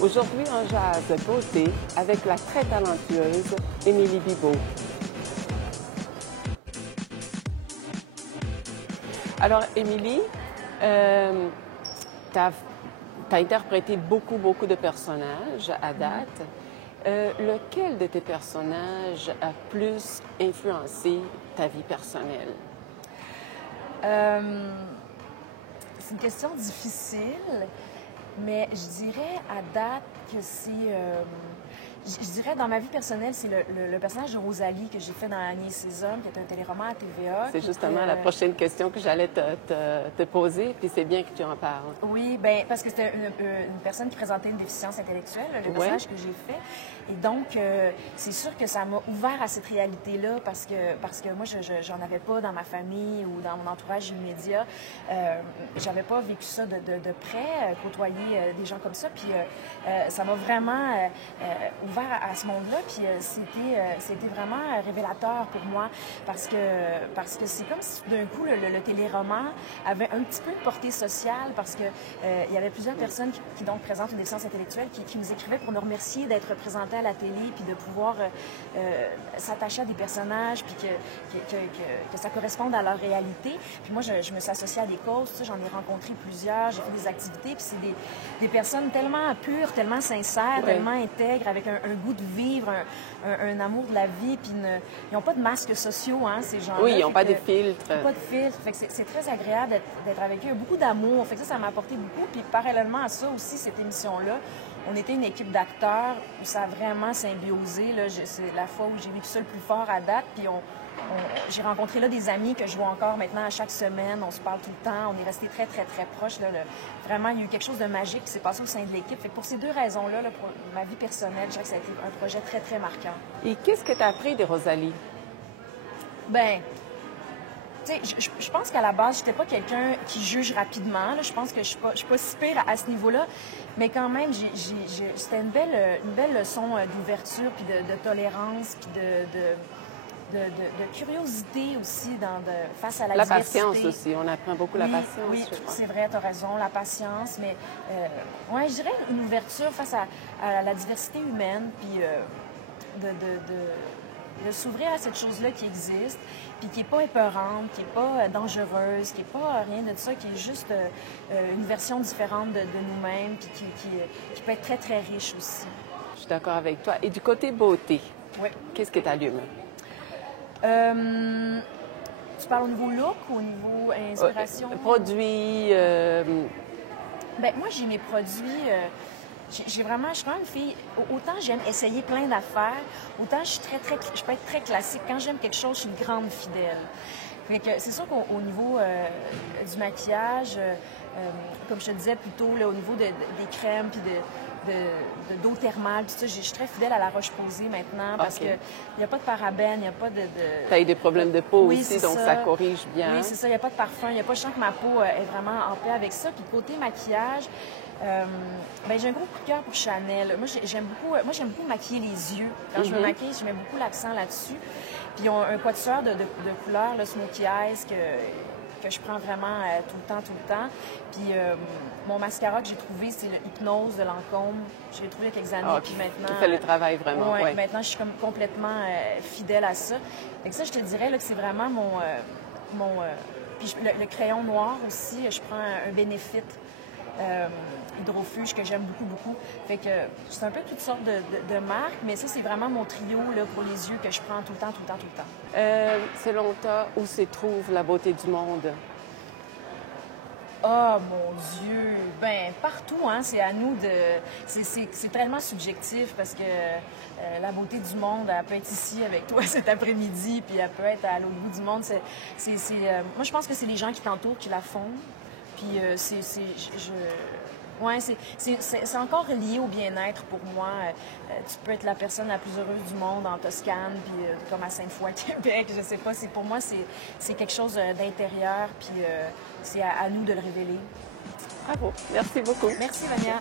Aujourd'hui, on jase beauté avec la très talentueuse Émilie Bibeau. Alors, Émilie, tu as interprété beaucoup de personnages à date. Lequel de tes personnages a plus influencé ta vie personnelle? C'est une question difficile, mais je dirais à date que c'est... je dirais dans ma vie personnelle, c'est le personnage de Rosalie que j'ai fait dans Agnès César, qui est un téléroman à TVA. C'est justement la prochaine question que j'allais te poser, puis c'est bien que tu en parles. Oui, ben parce que c'était une personne qui présentait une déficience intellectuelle, le personnage que j'ai fait. Et donc, c'est sûr que ça m'a ouvert à cette réalité-là parce que moi, j'en avais pas dans ma famille ou dans mon entourage immédiat. J'avais pas vécu ça de près, côtoyer des gens comme ça. Puis ça m'a vraiment ouvert à ce monde-là. Puis c'était vraiment révélateur pour moi parce que c'est comme si d'un coup, le téléroman avait un petit peu de portée sociale parce que il y avait plusieurs personnes qui donc présentent une déficience intellectuelle qui nous écrivaient pour nous remercier d'être représentés à la télé puis de pouvoir s'attacher à des personnages puis que ça corresponde à leur réalité. Puis moi, je me suis associée à des causes, tu sais, j'en ai rencontré plusieurs, j'ai fait des activités, puis c'est des personnes tellement pures, tellement sincères, tellement intègres, avec un goût de vivre, un amour de la vie, puis ils n'ont pas de masques sociaux, hein, ces gens-là. Oui, ils n'ont pas de filtres. Ils n'ont pas de filtres, fait que c'est très agréable d'être avec eux. Beaucoup d'amour, fait que ça m'a apporté beaucoup. Puis parallèlement à ça aussi, cette émission-là, on était une équipe d'acteurs où ça a vraiment symbiosé. C'est la fois où j'ai vécu ça le plus fort à date. Puis j'ai rencontré là des amis que je vois encore maintenant à chaque semaine. On se parle tout le temps. On est restés très proches. Vraiment, il y a eu quelque chose de magique qui s'est passé au sein de l'équipe. Fait que pour ces deux raisons-là, pour ma vie personnelle, je dirais que ça a été un projet très marquant. Et qu'est-ce que tu as appris de Rosalie? Ben, je pense qu'à la base, je n'étais pas quelqu'un qui juge rapidement. Là. Je pense que je ne suis pas si pire à ce niveau-là. Mais quand même, c'était une belle leçon d'ouverture, puis de tolérance, puis de curiosité aussi face à la diversité. La patience aussi. On apprend beaucoup la patience. Oui, c'est vrai, tu as raison, la patience. Mais je dirais une ouverture face à la diversité humaine, puis de s'ouvrir à cette chose-là qui existe, puis qui n'est pas épeurante, qui n'est pas dangereuse, qui n'est pas rien de ça, qui est juste une version différente de nous-mêmes, puis qui peut être très riche aussi. Je suis d'accord avec toi. Et du côté beauté, qu'est-ce que tu allumes? Tu parles au niveau look ou au niveau inspiration? Produits. Ben, moi, j'ai mes produits... Je suis vraiment une fille, autant j'aime essayer plein d'affaires, autant je peux être très classique. Quand j'aime quelque chose, je suis une grande fidèle. Fait que c'est sûr qu'au niveau du maquillage, comme je te disais plutôt, là, au niveau des crèmes puis d'eau thermale, tout ça, je suis très fidèle à la Roche-Posay maintenant parce qu'il n'y a pas de parabènes, il n'y a pas de... Tu as eu des problèmes de peau aussi, donc ça corrige bien. Oui, c'est ça, il n'y a pas de parfum, il n'y a pas... Je sens que ma peau est vraiment en paix avec ça. Puis côté maquillage, j'ai un gros coup de cœur pour Chanel. Moi, j'aime beaucoup maquiller les yeux. Quand je me maquille, je mets beaucoup l'accent là-dessus. Puis ils ont un quatuor de couleurs, le Smoky Eyes, que je prends vraiment tout le temps. Puis mon mascara que j'ai trouvé, c'est le Hypnose de Lancôme. Je l'ai trouvé il y a quelques années. Puis maintenant, tu fais le travail vraiment. Ouais. Maintenant, je suis comme complètement fidèle à ça. Fait que ça, je te dirais là, que c'est vraiment mon puis le crayon noir aussi, je prends un Benefit. Hydrofuge que j'aime beaucoup. Fait que c'est un peu toutes sortes de marques, mais ça, c'est vraiment mon trio là, pour les yeux que je prends tout le temps. Selon toi, où se trouve la beauté du monde? Oh mon Dieu! Ben partout, hein, c'est à nous de... C'est tellement subjectif parce que la beauté du monde, elle peut être ici avec toi cet après-midi, puis elle peut être à l'autre bout du monde. Moi, je pense que c'est les gens qui t'entourent qui la font. Puis c'est encore lié au bien-être pour moi. Tu peux être la personne la plus heureuse du monde en Toscane, puis comme à Sainte-Foy, Québec, je sais pas. Pour moi, c'est quelque chose d'intérieur, puis c'est à nous de le révéler. Bravo. Merci beaucoup. Merci, Vania.